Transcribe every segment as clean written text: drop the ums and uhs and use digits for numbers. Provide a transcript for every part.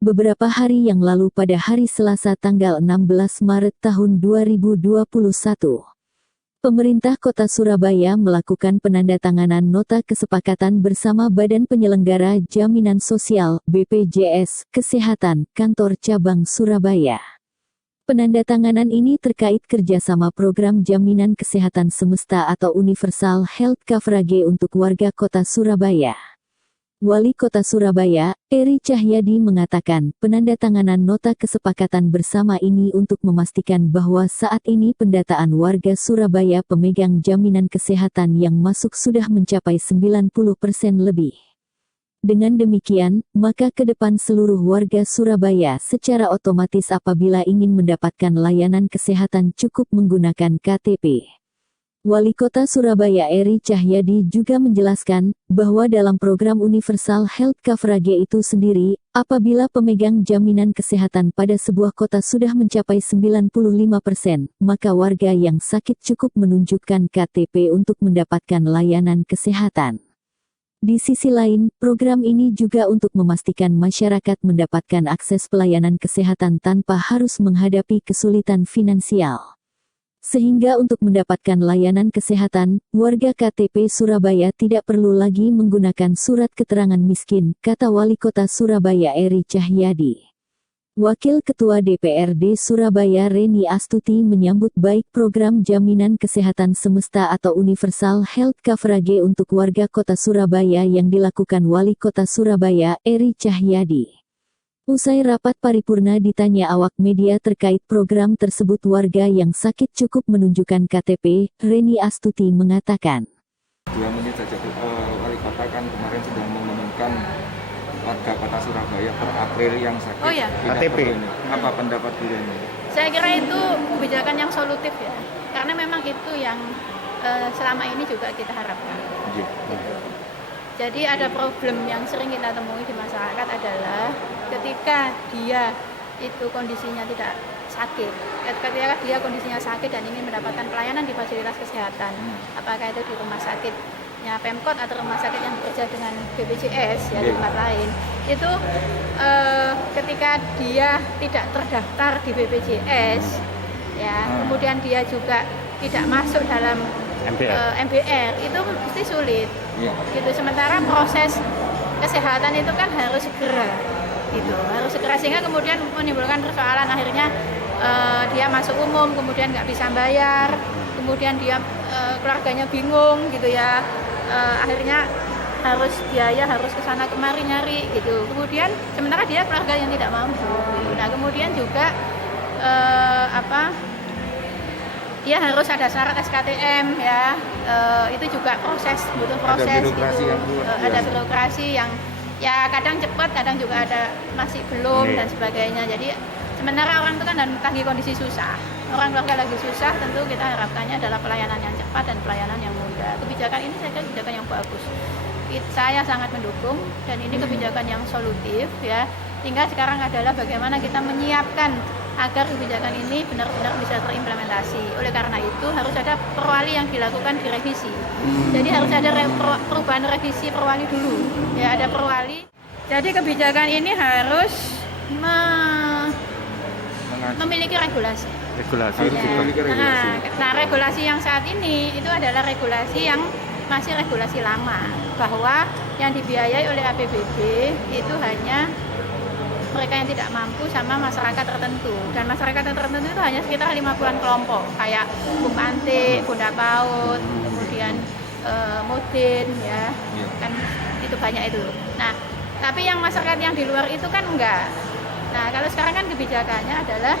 Beberapa hari yang lalu pada hari Selasa tanggal 16 Maret tahun 2021, pemerintah Kota Surabaya melakukan penandatanganan nota kesepakatan bersama Badan Penyelenggara Jaminan Sosial (BPJS) Kesehatan Kantor Cabang Surabaya. Penandatanganan ini terkait kerjasama program Jaminan Kesehatan Semesta atau Universal Health Coverage untuk warga Kota Surabaya. Wali Kota Surabaya, Eri Cahyadi mengatakan, penandatanganan nota kesepakatan bersama ini untuk memastikan bahwa saat ini pendataan warga Surabaya pemegang jaminan kesehatan yang masuk sudah mencapai 90% lebih. Dengan demikian, maka ke depan seluruh warga Surabaya secara otomatis apabila ingin mendapatkan layanan kesehatan cukup menggunakan KTP. Wali Kota Surabaya Eri Cahyadi juga menjelaskan, bahwa dalam program Universal Health Coverage itu sendiri, apabila pemegang jaminan kesehatan pada sebuah kota sudah mencapai 95%, maka warga yang sakit cukup menunjukkan KTP untuk mendapatkan layanan kesehatan. Di sisi lain, program ini juga untuk memastikan masyarakat mendapatkan akses pelayanan kesehatan tanpa harus menghadapi kesulitan finansial. Sehingga untuk mendapatkan layanan kesehatan, warga KTP Surabaya tidak perlu lagi menggunakan surat keterangan miskin, kata Wali Kota Surabaya Eri Cahyadi. Wakil Ketua DPRD Surabaya Reni Astuti menyambut baik program Jaminan Kesehatan Semesta atau Universal Health Coverage untuk warga Kota Surabaya yang dilakukan Wali Kota Surabaya Eri Cahyadi. Usai rapat paripurna ditanya awak media terkait program tersebut warga yang sakit cukup menunjukkan KTP, Reni Astuti mengatakan. 2 menit saja, Wali Kota kan kemarin sudah mengumumkan warga Kota Surabaya per April yang sakit KTP. Apa pendapat Bu Reni? Saya kira itu kebijakan yang solutif ya, karena memang itu yang selama ini juga kita harapkan. Gitu. Jadi ada problem yang sering kita temui di masyarakat adalah ketika dia itu kondisinya tidak sakit, ketika dia kondisinya sakit dan ingin mendapatkan pelayanan di fasilitas kesehatan, apakah itu di rumah sakitnya Pemkot atau rumah sakit yang bekerja dengan BPJS ya di tempat lain, itu ketika dia tidak terdaftar di BPJS ya, kemudian dia juga tidak masuk dalam MBR itu pasti sulit. Gitu. Sementara proses kesehatan itu kan harus segera, gitu, harus segera sehingga kemudian menimbulkan persoalan akhirnya dia masuk umum kemudian nggak bisa bayar, kemudian dia keluarganya bingung, gitu ya, akhirnya harus biaya harus kesana kemari nyari, gitu. Kemudian sementara dia keluarga yang tidak mampu. Nah kemudian juga dia harus ada syarat SKTM ya, itu juga butuh proses, ada birokrasi yang ya kadang cepat, kadang juga ada masih belum dan sebagainya. Jadi sementara orang itu kan lagi kondisi susah, orang keluarga lagi susah, tentu kita harapkannya adalah pelayanan yang cepat dan pelayanan yang mudah. Kebijakan ini saya kira kebijakan yang bagus, saya sangat mendukung dan ini kebijakan yang solutif ya. Tinggal sekarang adalah bagaimana kita menyiapkan agar kebijakan ini benar-benar bisa terimplementasi. Oleh karena itu harus ada perwali yang dilakukan direvisi. Jadi harus ada perubahan revisi perwali dulu. Ya ada perwali. Jadi kebijakan ini harus memiliki regulasi. Nah, regulasi yang saat ini itu adalah regulasi yang masih regulasi lama, bahwa yang dibiayai oleh APBD itu hanya mereka yang tidak mampu sama masyarakat tertentu, dan masyarakat tertentu itu hanya sekitar 50-an kelompok kayak Bung Ante, Bunda Paut, kemudian Mudin ya, kan itu banyak itu. Nah tapi yang masyarakat yang di luar itu kan enggak. Nah kalau sekarang kan kebijakannya adalah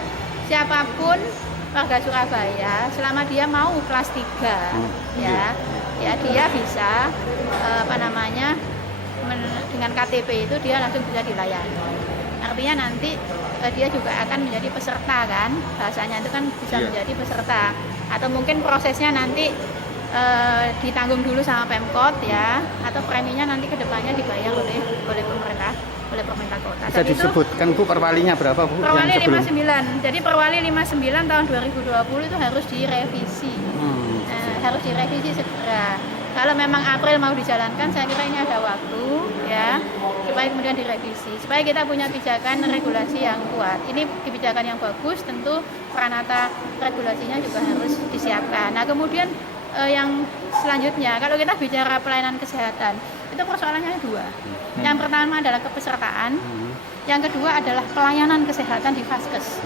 siapapun warga Surabaya selama dia mau kelas 3 ya dia bisa dengan KTP itu dia langsung bisa dilayani. Artinya nanti dia juga akan menjadi peserta kan, bahasanya itu kan bisa menjadi peserta, atau mungkin prosesnya nanti ditanggung dulu sama Pemkot ya, atau preminya nanti kedepannya dibayar oleh pemerintah kota. Bisa disebutkan Bu perwalinya berapa Bu? Perwali 59. Jadi perwali 59 tahun 2020 itu harus direvisi. Harus direvisi segera. Kalau memang April mau dijalankan, saya kira ini ada waktu ya, supaya kemudian direvisi, supaya kita punya pijakan regulasi yang kuat. Ini kebijakan yang bagus, tentu peranata regulasinya juga harus disiapkan. Nah kemudian yang selanjutnya, kalau kita bicara pelayanan kesehatan, itu persoalannya dua. Yang pertama adalah kepesertaan, yang kedua adalah pelayanan kesehatan di Vaskes.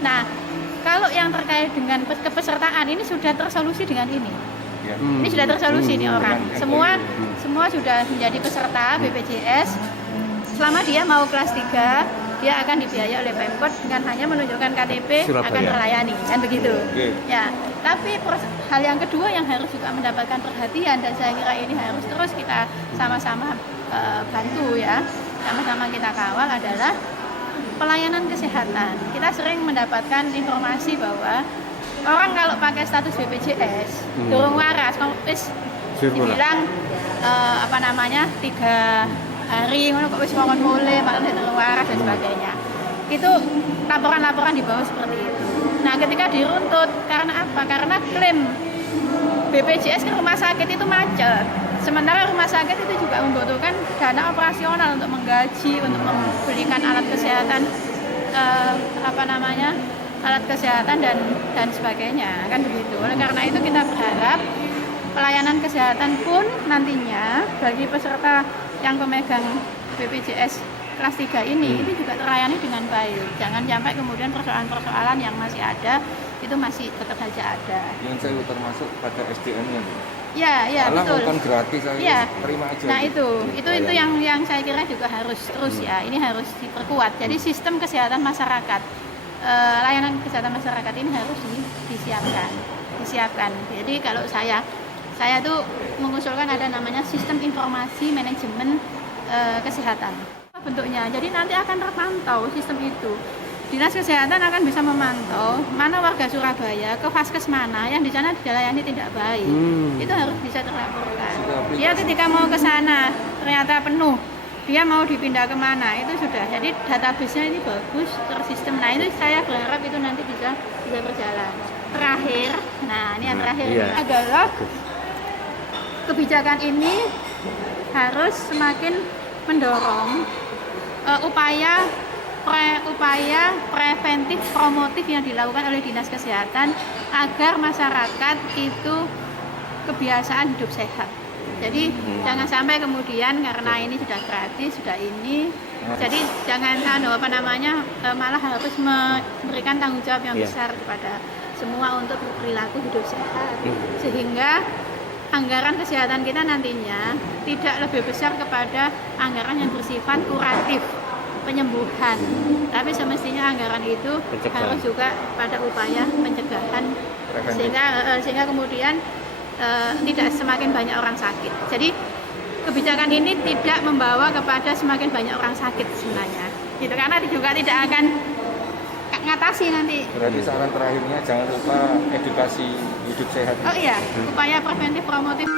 Nah, kalau yang terkait dengan kepesertaan ini sudah tersolusi dengan ini. Ini sudah tersolusi nih orang. Semua sudah menjadi peserta BPJS. Selama dia mau kelas 3, dia akan dibiayai oleh Pemkot dengan hanya menunjukkan KTP Surabaya. Akan terlayani, kan begitu. Ya, tapi hal yang kedua yang harus juga mendapatkan perhatian dan saya kira ini harus terus kita sama-sama bantu ya, sama-sama kita kawal adalah pelayanan kesehatan. Kita sering mendapatkan informasi bahwa orang kalau pakai status BPJS durung waras, wis dibilang 3 hari ngono kok wis wongon mulai malah durung waras dan sebagainya. Itu laporan-laporan di bawah seperti itu. Nah, ketika diruntut karena apa? Karena klaim BPJS ke rumah sakit itu macet. Sementara rumah sakit itu juga membutuhkan dana operasional untuk menggaji, untuk membelikan alat kesehatan alat kesehatan dan sebagainya, kan begitu. Oleh karena itu kita berharap pelayanan kesehatan pun nantinya bagi peserta yang pemegang BPJS kelas 3 ini itu juga terlayani dengan baik. Jangan sampai kemudian persoalan-persoalan yang masih ada itu masih tetap saja ada. Yang saya termasuk pada SDM-nya. Ya, betul. Bukan gratis, saya terima aja. Nah, itu yang saya kira juga harus terus ya. Ini harus diperkuat. Jadi sistem kesehatan masyarakat, layanan kesehatan masyarakat ini harus disiapkan. Jadi kalau saya tuh mengusulkan ada namanya sistem informasi manajemen kesehatan. Bentuknya, jadi nanti akan terpantau sistem itu. Dinas Kesehatan akan bisa memantau mana warga Surabaya ke Vaskes mana yang di sana dilayani tidak baik. Itu harus bisa terlaporkan. Dia ketika mau ke sana ternyata penuh, dia mau dipindah kemana itu sudah. Jadi database-nya ini bagus tersistem. Nah itu saya berharap itu nanti bisa berjalan. Terakhir, ini yang terakhir adalah kebijakan ini harus semakin mendorong upaya preventif promotif yang dilakukan oleh Dinas Kesehatan agar masyarakat itu kebiasaan hidup sehat. Jadi jangan sampai kemudian karena ini sudah gratis, sudah ini, jadi jangan malah harus memberikan tanggung jawab yang besar kepada semua untuk perilaku hidup sehat, sehingga anggaran kesehatan kita nantinya tidak lebih besar kepada anggaran yang bersifat kuratif, penyembuhan, tapi semestinya anggaran itu harus juga pada upaya pencegahan sehingga kemudian tidak semakin banyak orang sakit. Jadi kebijakan ini tidak membawa kepada semakin banyak orang sakit sebenarnya, gitu, karena juga tidak akan ngatasi nanti. Berarti saran terakhirnya jangan lupa edukasi hidup sehat. Upaya preventif promotif.